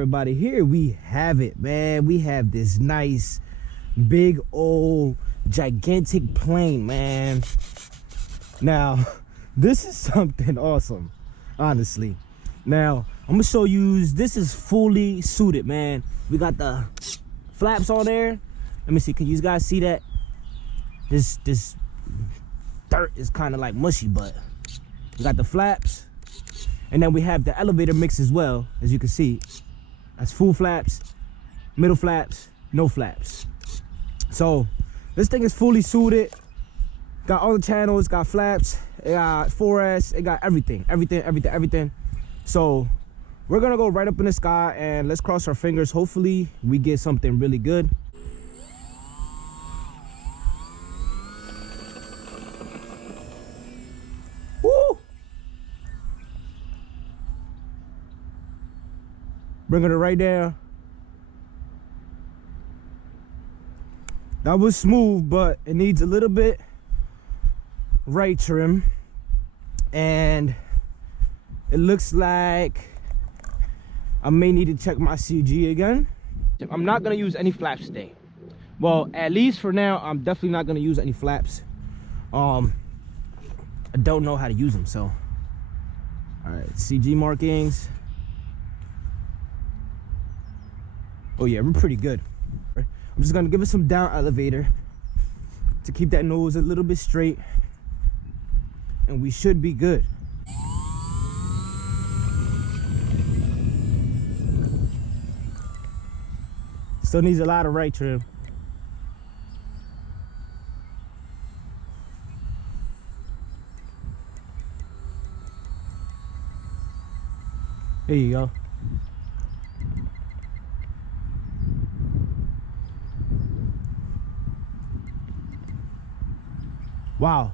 everybody, here we have it, man. We have this nice big old gigantic plane, man. Now this is something awesome, honestly. Now I'm gonna show you, this is fully suited, man. We got the flaps on there. Let me see, can you guys see that? This dirt is kind of like mushy, but we got the flaps. And then we have the elevator mix as well, as you can see. That's full flaps, middle flaps, no flaps. So this thing is fully suited. Got all the channels, got flaps, it got 4S, it got everything. So we're gonna go right up in the sky and let's cross our fingers. Hopefully we get something really good. Woo! Bringing it right there. That was smooth, but it needs a little bit right trim. And it looks like I may need to check my CG again. I'm not gonna use any flaps today. Well, at least for now, I'm definitely not gonna use any flaps. I don't know how to use them, so. All right, CG markings. Oh yeah, we're pretty good. I'm just gonna give it some down elevator to keep that nose a little bit straight, and we should be good. Still needs a lot of right trim. There you go. Wow.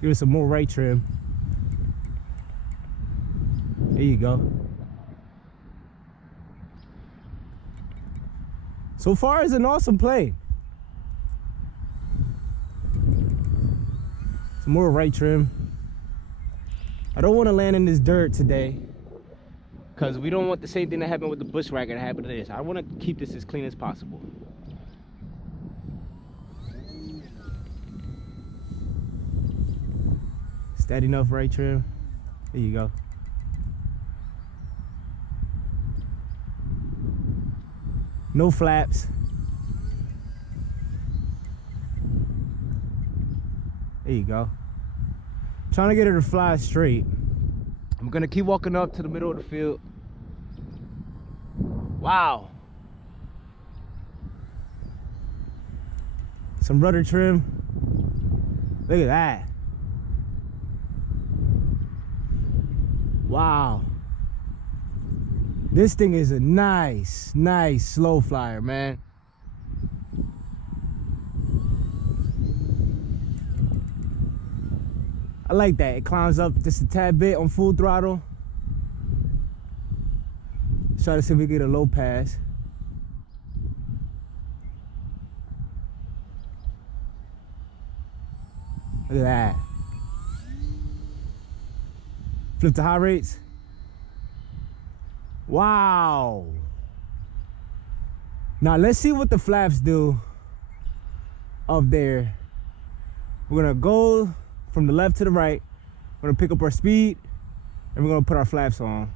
Give it some more right trim. There you go. So far, it's an awesome plane. Some more right trim. I don't want to land in this dirt today because we don't want the same thing that happened with the bushwhacker to happen to this. I want to keep this as clean as possible. Steady enough right trim. There you go. No flaps. There you go. Trying to get her to fly straight. I'm gonna keep walking up to the middle of the field. Wow. Some rudder trim. Look at that. Wow. This thing is a nice slow flyer, man. I like that. It climbs up just a tad bit on full throttle. Try to see if we get a low pass. Look at that. Flip to high rates. Wow. Now let's see what the flaps do up there. We're gonna go from the left to the right. We're gonna pick up our speed and we're gonna put our flaps on.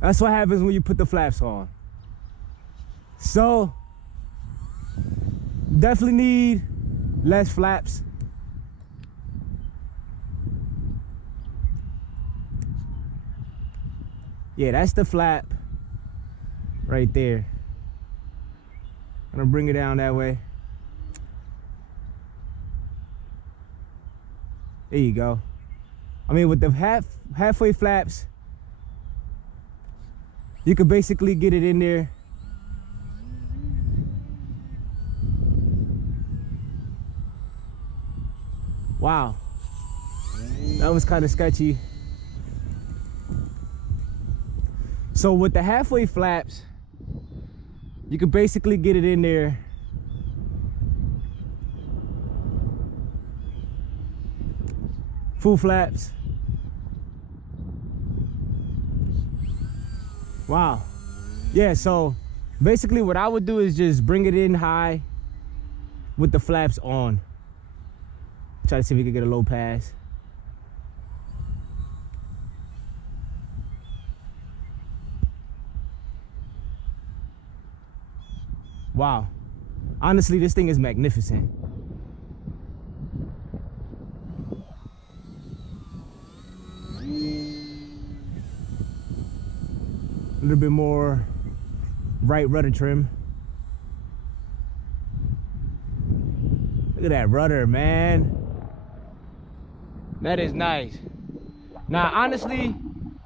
That's what happens when you put the flaps on. So definitely need less flaps. Yeah, that's the flap right there. I'm gonna bring it down that way. There you go. I mean, with the halfway flaps, you could basically get it in there. Wow, that was kind of sketchy. So with the halfway flaps, you could basically get it in there. Full flaps. Wow. Yeah, so basically what I would do is just bring it in high with the flaps on. Try to see if we can get a low pass. Wow. Honestly, this thing is magnificent. A little bit more right rudder trim. Look at that rudder, man. That is nice. Now, honestly,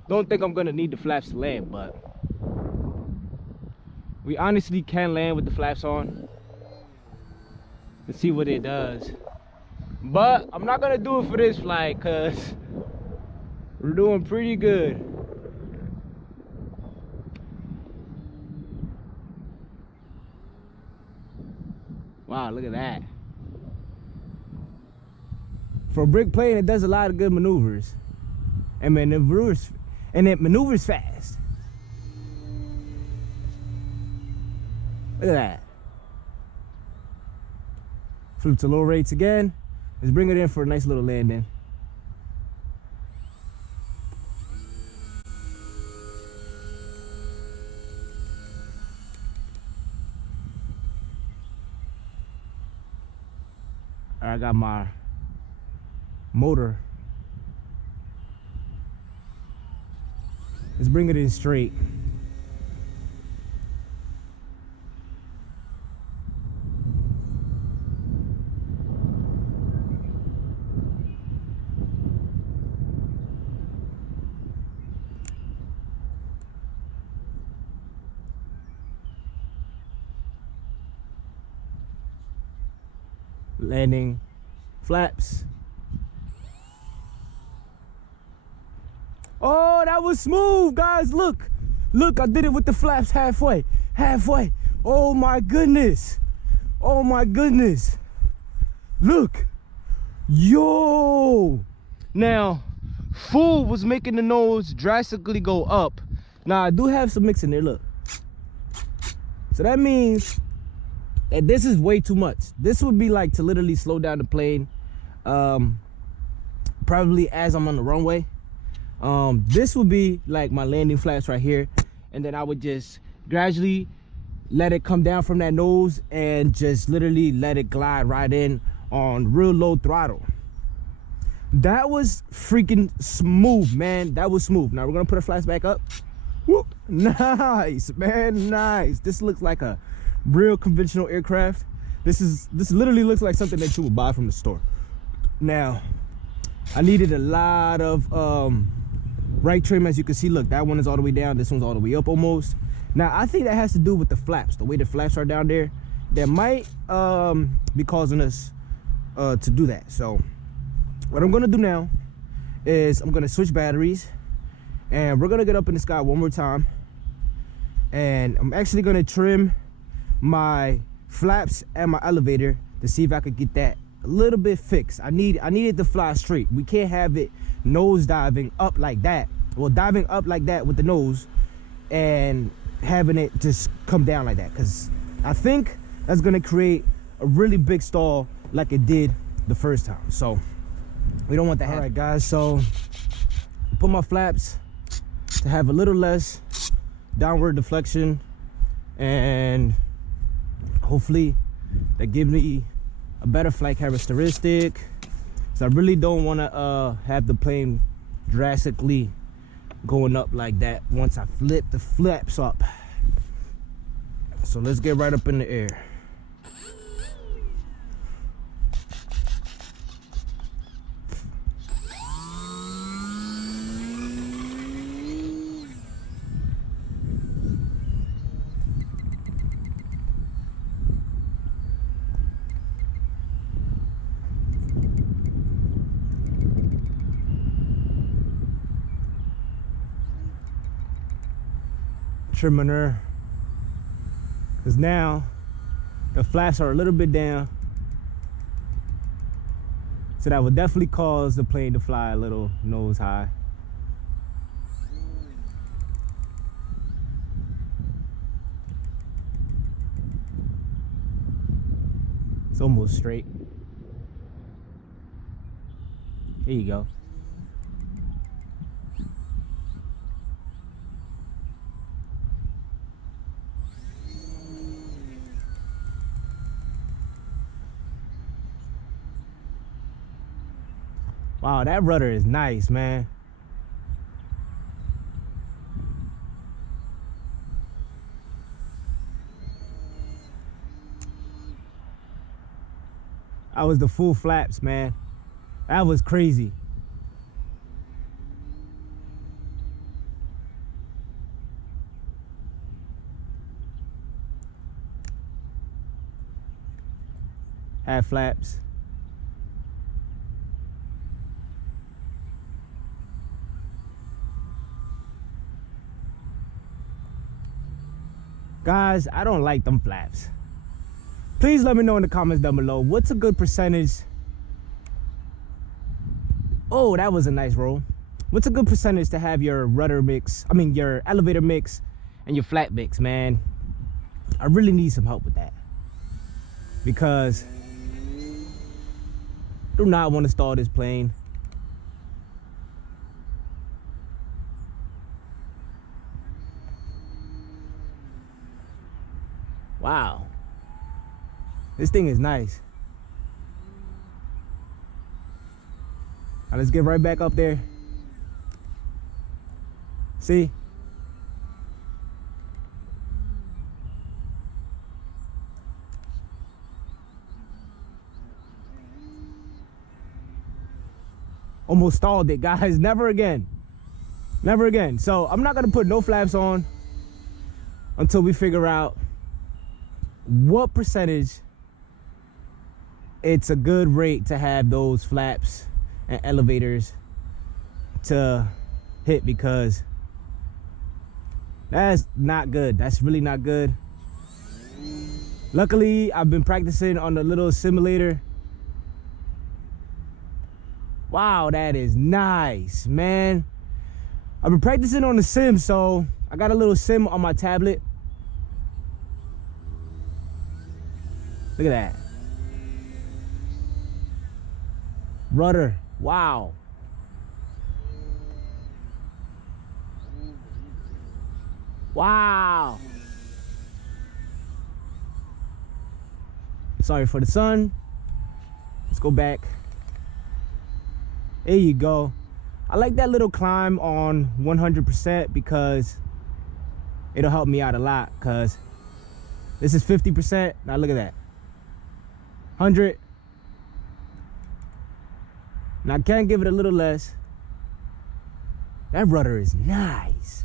don't think I'm gonna need the flaps to land, but we honestly can land with the flaps on. Let's see what it does. But I'm not gonna do it for this flight because we're doing pretty good. Wow, look at that. For a brick plane, it does a lot of good maneuvers. And it maneuvers fast. Look at that. Flip to low rates again. Let's bring it in for a nice little landing. I got my motor. Let's bring it in straight. Landing flaps. Oh, that was smooth, guys. Look, I did it with the flaps halfway. Oh my goodness. Look, yo. Now, full was making the nose drastically go up. Now I do have some mix in there. Look, so that means that this is way too much. This would be like to literally slow down the plane, probably as I'm on the runway. This would be like my landing flaps right here, and then I would just gradually let it come down from that nose and just literally let it glide right in on real low throttle. That was freaking smooth, man. That was smooth. Now we're gonna put our flaps back up. Whoop. Nice, man, nice. This looks like a real conventional aircraft. This literally looks like something that you would buy from the store. Now, I needed a lot of right trim. As you can see, look, that one is all the way down, this one's all the way up almost. Now I think that has to do with the flaps, the way the flaps are down there. That might be causing us to do that. So what I'm gonna do now is I'm gonna switch batteries, and we're gonna get up in the sky one more time, and I'm actually gonna trim my flaps and my elevator to see if I could get that a little bit fixed. I need it to fly straight. We can't have it nose diving up like that. Well, diving up like that with the nose and having it just come down like that, because I think that's gonna create a really big stall like it did the first time. So we don't want that. All right, guys, so put my flaps to have a little less downward deflection, and hopefully that gives me a better flight characteristic. So I really don't want to have the plane drastically going up like that once I flip the flaps up. So let's get right up in the air. Trimmer, because now the flaps are a little bit down. So that would definitely cause the plane to fly a little nose high. It's almost straight. Here you go. Wow, that rudder is nice, man. That was the full flaps, man. That was crazy. Half flaps. Guys, I don't like them flaps. Please let me know in the comments down below. What's a good percentage? Oh, that was a nice roll. What's a good percentage to have your rudder mix, your elevator mix and your flat mix, man? I really need some help with that. Because I do not want to stall this plane. Wow. This thing is nice. Now let's get right back up there. See? Almost stalled it, guys. Never again. Never again. So I'm not gonna put no flaps on until we figure out what percentage it's a good rate to have those flaps and elevators to hit, because that's not good. That's really not good. Luckily, I've been practicing on the little simulator. Wow, that is nice, man. I've been practicing on the sim, so I got a little sim on my tablet. Look at that. Rudder. Wow. Wow. Sorry for the sun. Let's go back. There you go. I like that little climb on 100% because it'll help me out a lot, because this is 50%. Now look at that. 100. Now I can give it a little less. That rudder is nice.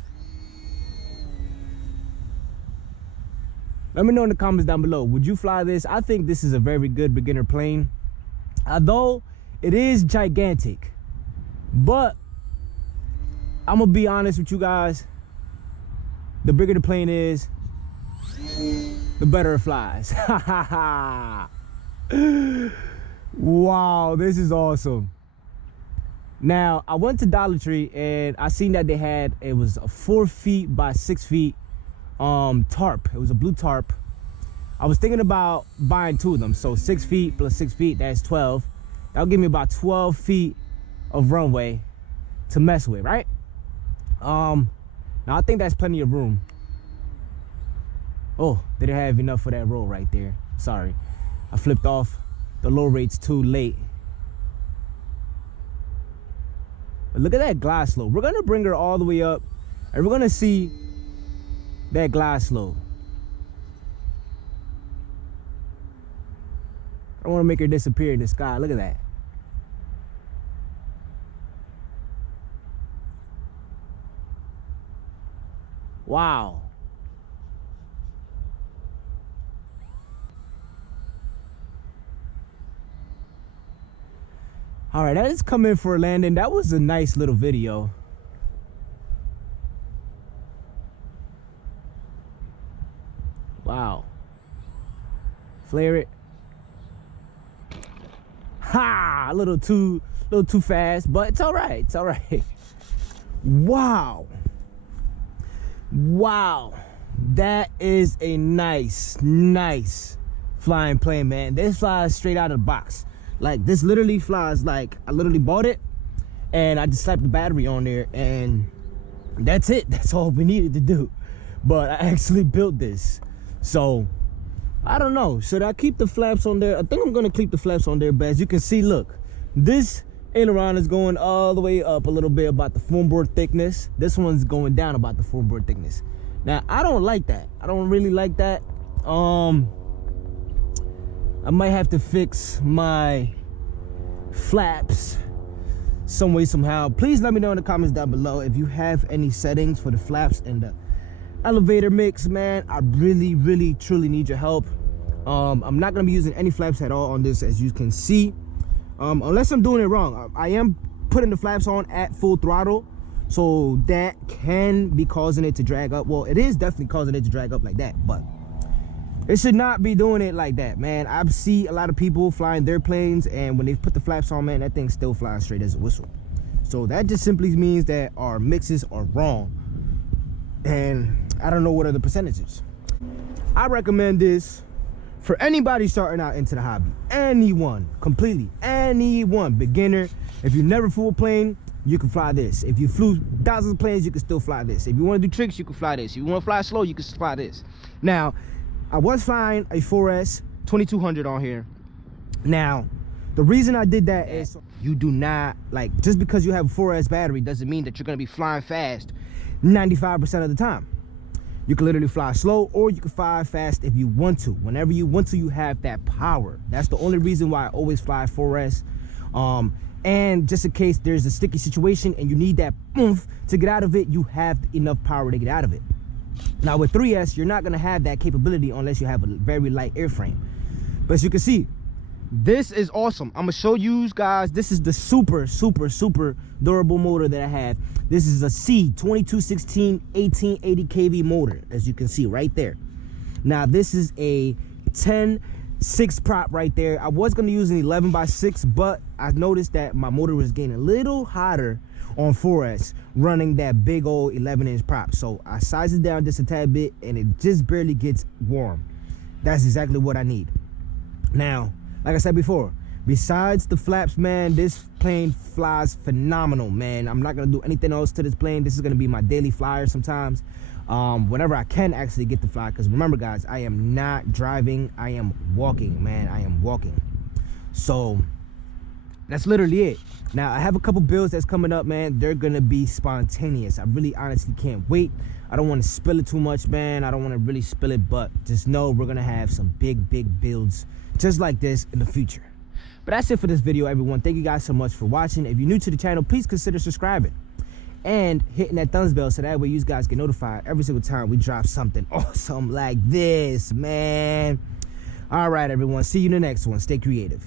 Let me know in the comments down below. Would you fly this? I think this is a very good beginner plane. Although it is gigantic. But I'm gonna be honest with you guys. The bigger the plane is, the better it flies. Wow, this is awesome. Now, I went to Dollar Tree and I seen that they had, it was a 4 feet by 6 feet tarp. It was a blue tarp. I was thinking about buying 2 of them. So 6 feet plus 6 feet, that's 12. That'll give me about 12 feet of runway to mess with, right? Now I think that's plenty of room. Oh, they didn't have enough for that roll right there. Sorry, I flipped off the low rates too late. But look at that glide slope. We're gonna bring her all the way up and we're gonna see that glide slope. I don't want to make her disappear in the sky. Look at that. Wow. All right, that is coming for a landing. That was a nice little video. Wow. Flare it. Ha! A little too fast, but it's all right. It's all right. Wow. Wow. That is a nice flying plane, man. This flies straight out of the box. Like, this literally flies like I literally bought it and I just slapped the battery on there and that's it. That's all we needed to do. But I actually built this. So I don't know, should I keep the flaps on there? I think I'm gonna keep the flaps on there, but as you can see, look, this aileron is going all the way up a little bit about the foam board thickness. This one's going down about the foam board thickness. Now, I don't like that. I don't really like that. I might have to fix my flaps some way, somehow. Please let me know in the comments down below if you have any settings for the flaps and the elevator mix, man. I really truly need your help. I'm not gonna be using any flaps at all on this, as you can see, unless I'm doing it wrong. I am putting the flaps on at full throttle, so that can be causing it to drag up. Well, it is definitely causing it to drag up like that, but it should not be doing it like that, man. I see a lot of people flying their planes, and when they put the flaps on, man, that thing's still flying straight as a whistle. So that just simply means that our mixes are wrong, and I don't know what are the percentages. I recommend this for anybody starting out into the hobby. Anyone, completely, anyone, beginner. If you never flew a plane, you can fly this. If you flew thousands of planes, you can still fly this. If you want to do tricks, you can fly this. If you want to fly slow, you can fly this. Now, I was flying a 4S 2200 on here. Now, the reason I did that is you do not, like, just because you have a 4S battery doesn't mean that you're going to be flying fast 95% of the time. You can literally fly slow, or you can fly fast if you want to. Whenever you want to, you have that power. That's the only reason why I always fly 4S. And just in case there's a sticky situation and you need that oomph to get out of it, you have enough power to get out of it. Now with 3S, you're not going to have that capability unless you have a very light airframe. But as you can see, this is awesome. I'm gonna show you guys. This is the super durable motor that I have. This is a C2216 1880 kV motor, as you can see right there. Now this is a 10-6 prop right there. I was gonna use an 11x6, but I noticed that my motor was getting a little hotter on 4S running that big old 11-inch prop. So I sized it down just a tad bit and it just barely gets warm. That's exactly what I need. Now, like I said before, besides the flaps, man, this plane flies phenomenal, man. I'm not gonna do anything else to this plane. This is gonna be my daily flyer sometimes, whenever I can actually get to fly. Because remember, guys, I am not driving, I am walking, man. I am walking. So that's literally it. Now I have a couple builds that's coming up, man. They're gonna be spontaneous. I really honestly can't wait. I don't want to spill it too much, man. I don't want to really spill it, but just know we're gonna have some big builds just like this in the future. But that's it for this video, everyone. Thank you guys so much for watching. If you're new to the channel, please consider subscribing and hitting that thumbs bell so that way you guys get notified every single time we drop something awesome like this, man. All right, everyone, see you in the next one. Stay creative.